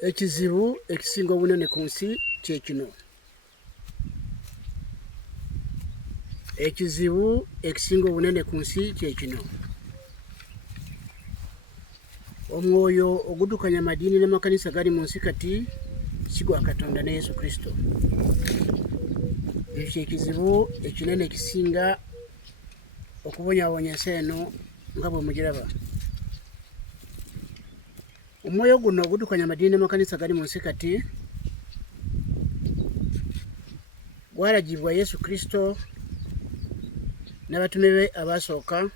Ekizibu ekisinga obunene ku nsi kye kino. Ekizibu ekisinga obunene ku nsi kye kino. Omwoyo ogudukanya amadiini n'amakanisa gali mu nsi kati si gwa Katonda ne Yesu Kristo. Ekyo kyekizibu ekinene ekisinga okubonyaabonya ensi eno nga bwe mugiraba. Omwoyo guno ogudukanya amadiini n'amakanisa gali mu nsi kati gwalagibwa Yesu Kristo n'abatume be abaasooka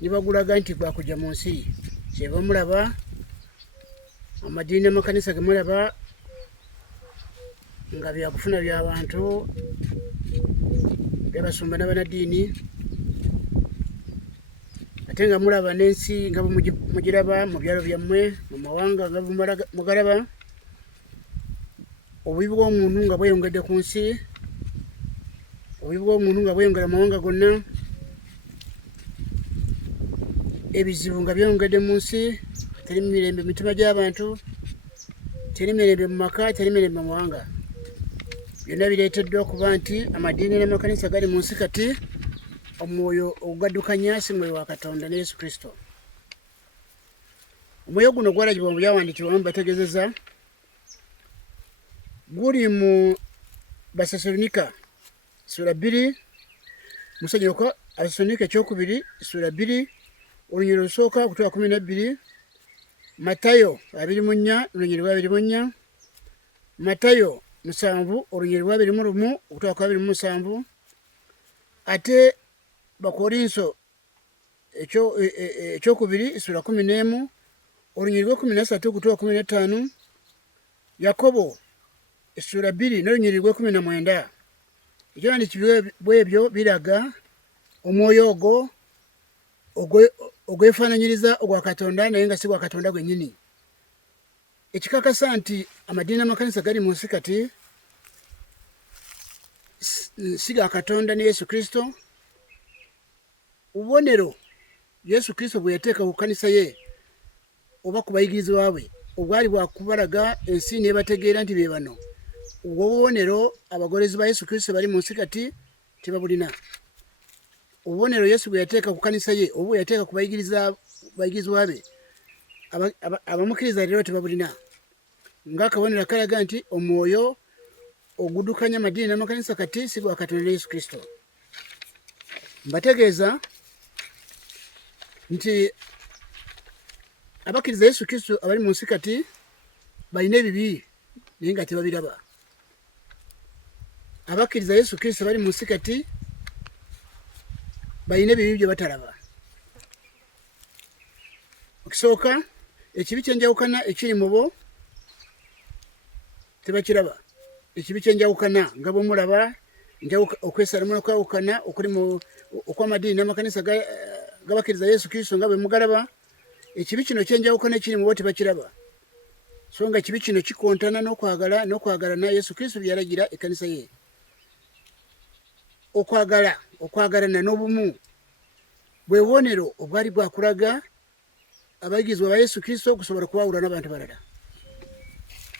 ne bagulaga nti gwakujja mu nsi. Kyeba mulaba amadiini n'amakanisa ge mulaba nga byakufuna by'abantu by'abasumba n'abanaddiini, ate nga mulaba n'ensi nga bwe mugiraba mu byalo byammwe mu mawanga nga bwe mugalaba. Obubi bw'omuntu nga bweyongedde ku nsi, obubi bw'omuntu nga bweyongera mu mawanga gonna, ebizibu nga byeyongedde mu nsi, teri mirembe mu mitima gy'abantu, teri mirembe mu maka, teri mirembe mu mawanga. Byonna bireeteddwa okuba nti amadiini n'amakanisa gali mu nsi kati omwoyo ogugaddukanya si mwoyo wa Katonda ne Yesu Kristo. Omwoyo guno gwalagibwa mu byawandiikibwa mu bategeezeza, guli mu Basesalonika sura 2, musonyiuka Abasesalonika ekyokubiri sura 2 olunyiri olusooka okutwa 12, Matayo 24 olunyiri lwa 24, Matayo 7 olunyiri lwa 21 okutwa 27, ate Bakorinso ekyokubiri sura 11 olunyiri lwa 13 okutwa 15, Yakobo sura 2 n'olunyiri lwa 19. Ebyawandiikibwa bw'ebyo biraga omwoyo ogwo ogwefaananyiriza ogwa Katonda naye nga si gwa Katonda gwennyini. Ekikakasa nti amadiini n'amakanisa gali mu nsi kati si ga Katonda ne Yesu Kristo. Obubonero Yesu Kristo bwe yateeka ku kkanisa ye oba ku bayigirizwa be obwali bwakubalaga ensi n'ebategeera nti be bano. Obwo obubonero abagolezi ba Yesu Kristo bali mu nsi kati tebabulina. Obubonero Yesu bwe yateeka ku kkanisa ye oba bwe yateeka ku bayigirizwa be abamukkiriza leero tebabulina. Ng'akabonero akalaga nti omwoyo ogudukanya amadiini n'amakanisa kati si gwa Katonda ne Yesu Kristo. Mbategeeza nti abakkiriza Yesu Kristo abali mu nsi kati balina ebibi naye nga tebabiraba. Abakkiriza Yesu Kristo bali mu nsi kati balina ebibi bye batalaba. Okisooka, ekibi kyenjawukana ekiri mu bo tebakiraba. Ekibi kyenjawukana nga bwe mulaba okwesalamu n'okwawukana okuli okw'amadiini n'amakanisa gabakkiriza Yesu Kristo nga bwe mugalaba, ekibi kino kyenjawukana ekiri mu bo tebakiraba. So nga ekibi kino kikontana n'okwagalana Yesu Kristo bye yalagira ekkanisa ye. Okwagalana n'obumu bwe bubonero obwali bwakulaga abayigirizwa ba Yesu Kristo okusobola okubaawula n'abantu balala.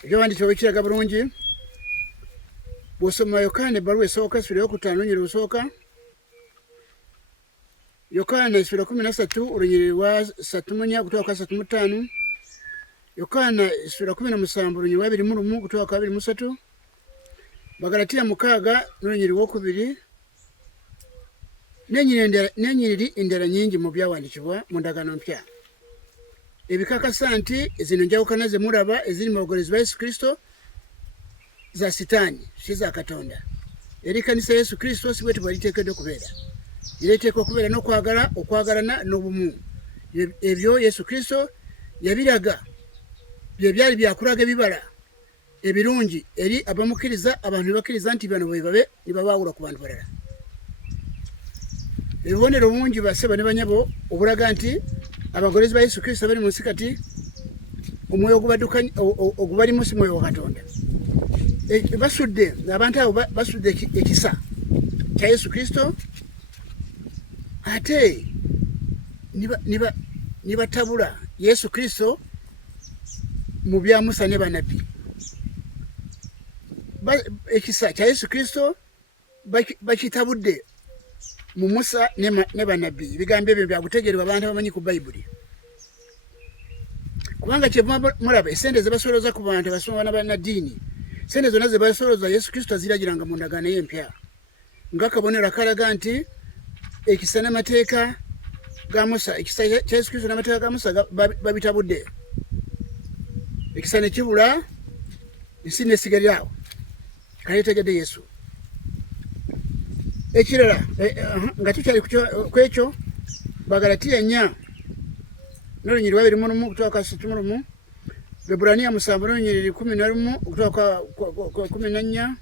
Ebyawandiikibwa bikiraga bulungi. Bw'osoma Yokaana ebbaluwa esooka sura 5 olunyiri olusooka, Yokaana sura 13 olunyiri lwa 3 okutwa 35, Yokaana sura 17 olunyiri lwa 21 okutwa 23, Bagalatiya 6 n'olunyiri lw'okubiri, n'ennyiriri endala nnyingi mu byawandiikibwa mu ndagaano mpya. Ebikakasa nti zino njawukana ze mulaba eziri mu bagolezi ba Yesu Kristo za Sitaani, si za Katonda. Eri kkanisa Yesu Kristo si bwe tebwaliteekeddwa okubeera. Liteekwa okubeera okwagalana n'obumu. Ebyo Yesu Kristo yabiraga bye byali byakulaga ebibala ebirungi eri abamukkiriza, abantu ne bakkiriza nti bano bwe babe ne babaawula ku bantu balala. Ebibonero bungi baseba ne banyabo obulaga nti abagolezi ba Yesu Kristo bali mu nsi kati omwoyo ogubalimu si mwoyo wa Katonda. Basudde abantu abo basudde ekisa kya Yesu Kristo, ate nibatabula Yesu Kristo mu bya Musa ne bannabbi. Ekisa kya Yesu Kristo bakitabudde mu Musa ne bannabbi. Ebigambo ebyo byakutegeerwa abantu abamanyi ku Bayibuli. Kubanga kyeva mulaba esente ze basolooza ku bantu abasoma n'abannaddiini, sente zonna ze basolooza Yesu Kristo aziragiranga mu ndagaano y'empya, ng'akabonero akalaga nti ekisa n'amateeka ga Musa, ekisa kya Yesu Kristo n'amateeka ga Musa babitabudde. Ekisa ne kibula, ensi n'esigalira awo. Kale yeetegedde Yesu. Ekirala nga tukyali ku ekyo, Bagalatiya 4 n'olunyiriri 21 okutuuka 31, Ebbulaniya 7 n'olunyiriri 11 okutuuka 14,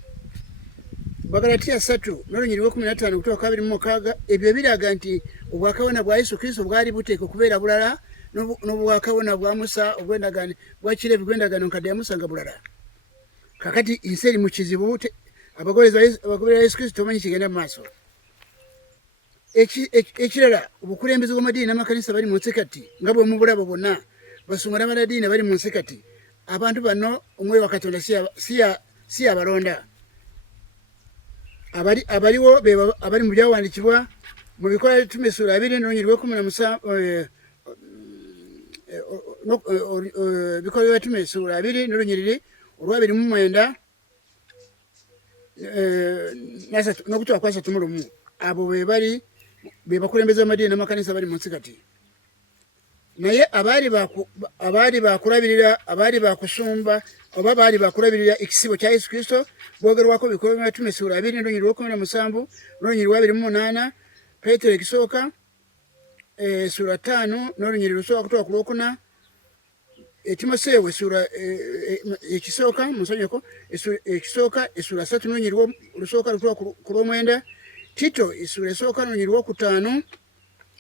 Bagalatiya 3 n'olunyiriri 15 okutuuka 26. Ebyo biraga nti obwakabona bwa Yesu Kristo bwali buteeka okubeera bulala n'obwakabona bwa Musa obw'endagaano bwa Kileevi bw'endagaano nkadde ya Musa nga bulala. Kakati ensi eri mu kizibu, abagoberezi ba Yesu Kristo tomanyi kigenda mu maaso. Ekirala, obukulembeze bw'amadiini n'amakanisa bali mu nsi kati nga bwe mubulabo bonna, basunga n'abannaddiini bali mu nsi kati. Abantu bano Omwoyo wa Katonda si abalonda. Abaliwo abali mu byawandiikibwa mu Bikola by'Ebitume Essuula 2 n'olunyiriri 17, Bikola by'Ebitume Essuula 2 n'olunyiriri 29 n'okutuuka kwa 31. Abo be bakulembeze b'amadiini n'amakanisa bali mu nsi kati. Naye abaali bakulabirira, abaali bakusumba oba baali bakulabirira ekisibo kya Yesu Kristo boogerwako Bikola by'Ebitume Essuula 2 n'olunyiriri 17 n'olunyiriri 28, Peetero ekisooka Essuula 5 n'olunyiriri lusooka kutuuka ku 4, Timoseewo Essuula ekisooka musonyeko ekisooka Essuula 3 n'olunyiriri lusooka kutuuka ku 9, Tito Essuula esooka n'olunyiriri 5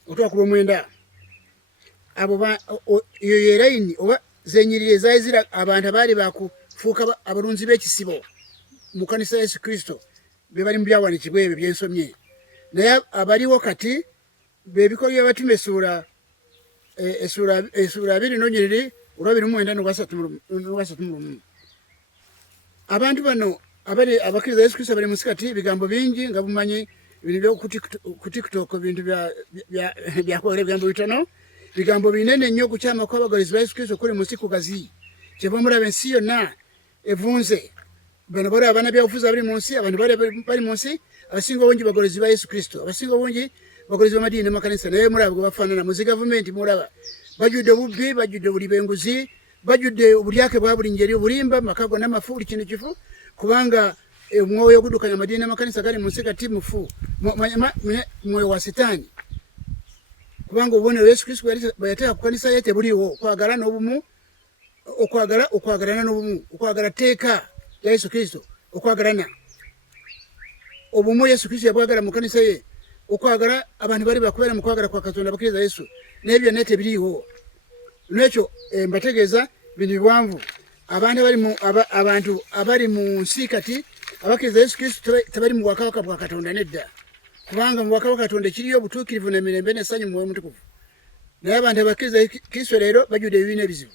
okutuuka ku 9. Abo iyo ye layini oba zenyiriri ezayizira abantu abaali bakufuuka abalunzi b'ekisibo mu kanisa ya Yesu Kristo, be bali mu byawandiikibwa ebyo byensomye. Naye abaliwo kati b'Ebikola by'Abatume Essuula 2 n'olunyiriri 29 n'olwa31. Abantu bano abakkiriza Yesu Kristo bali mu nsi kati, bigambo bingi nga bumanyi ebintu ku TikTok, ebintu byakwogera ebigambo bitono, bigambo binene nnyo okukyama kw'abagoberezi ba Yesu Kristo kuli mu nsi kugazi. Kyeva mulaba ensi yonna evunze. Bano bali abaana byabufuzi abali mu nsi, abantu bali mu nsi, abasinga obungi bagoberezi ba Yesu Kristo, abasinga obungi bagoberezi b'amadiini n'amakanisa. Naye mulaba gwe bafaanana mu zi gavumenti, mulaba bajjudde obubbi, bajjudde buli b'enguzi, bajjudde obulyake bwa buli ngeri, obulimba, makago n'amafu, buli kintu kifu, kubanga omwoyo oguddukanya amadiini n'amakanisa gali mu nsi kati mufu, mwoyo wa Setaani. Kubanga obubonero Yesu Kristo bwe yateeka ku kanisa ye tebuliiwo. Okwagala n'obumu, okwagalana n'obumu, okwagala tteeka lya Yesu Kristo, okwagalana obumu Yesu Kristo yabwagala mu kanisa ye, okwagala abantu bali bakubeera mu kwagala kwa Katonda abakkiriza Yesu, naye byonna tebiriiwo. N'ekyo mbategeeza bino biwanvu. Abantu abali mu nsi kati abakkiriza Yesu Kristo tebali mu bwakabaka bwa Katonda nedda, kubanga mu bwakabaka Katonda kiriyo obutuukirivu n'emirembe n'essanyu mu Mwoyo Mutukuvu. Naye abantu abakkiriza Kristo leero bajjudde ebibi n'ebizibu,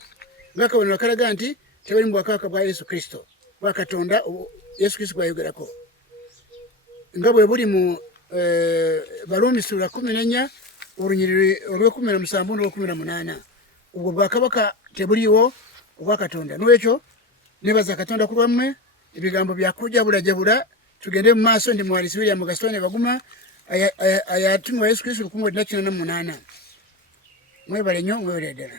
ng'akabonero akalaga nti tebali mu bwakabaka bwa Yesu Kristo, bwa Katonda Yesu Kristo bwayogerako, nga bwe buli mu Baluumi Essuula 14 olunyiriri 17 n'olw'18. Obwo bwakabaka tebuliiwo obwa Katonda. N'olwekyo nebaza Katonda ku lwammwe, ebigambo byakujabulajabula, tugende mu maaso. Ndi muwandiisi William Gaston Baguma, ayatumibwa Yesu Kristo 1948. Mwebale nnyo, mwebale ddala.